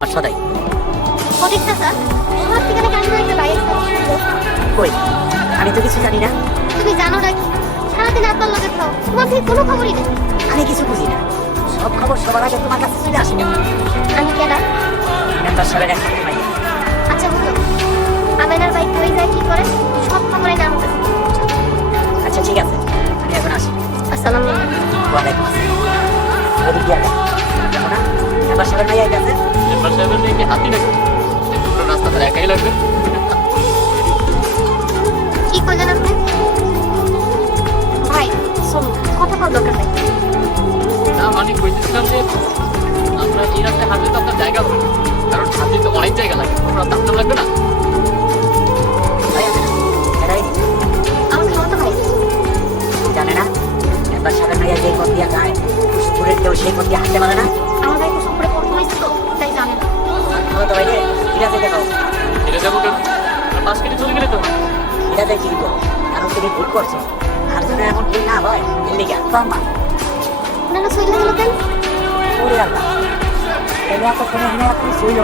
সদাই ফটিক চাচা, তোমার ঠিকানা কেমন একটা বাইক কই আমি তো কিছু জানি না। তুমি জানো নাকি সারাদিন আপনার লগে খাও, তোমার থেকে কোনো খবরই নেই। আমি কিছু বুঝি না, সব খবর সবার আগে তোমার কাছে চলে আসে না। আমি কেডা? মেম্বার সাহেবের একটা মাইয়া। আচ্ছা বুঝো, আমেনার বাইক কই যায় কি করে সব খবরে নাম আছে। আচ্ছা ঠিক আছে, আমি এখন আসি। আসসালামু আলাইকুম। ওয়ালাইকুম আসসালাম। ওদিক দিয়ে আগে দেখো না, মেম্বার সাহেবের মাইয়া গেছে। মেম্বার সাহেবের মেয়ে কি হাতি নাকি? পুরো রাস্তা তার একাই লাগবে। কি করলেন আপনি? ভাই শোনো, কথা বল দরকার নেই। না মানে কইতেছিলাম যে আমরা এই রাস্তায় হাঁটলে তো আপনার জায়গা হবে না। কারণ হাতি তো অনেক জায়গা লাগে, তোমরা দাঁড়াতে লাগবে না। ভাই আমি না এরাই আমার খাওয়া তো ভাই জানে না মেম্বার সাহেবের মাইয়া যে পথ দিয়ে যায় কুসুমপুরের কেউ সেই পথ দিয়ে হাঁটতে পারে না। আমার ভাই কুসুম করে পড়তে হয়েছে তো তাই জানে না। আর তো বাইরে ফিরে যেতে পারো। ফিরে যাবো কেন? আমরা পাশ কেটে চলে গেলে তো হয়। ফিরে যাই কিনবো, কারণ তুমি ভুল করছো। আর যেন এমন ভুল না হয় এর লিগে বাম্মা ওনারা চলে গেল কেন? ওরে আল্লাহ, এই এত ফোনে আপনি শুইল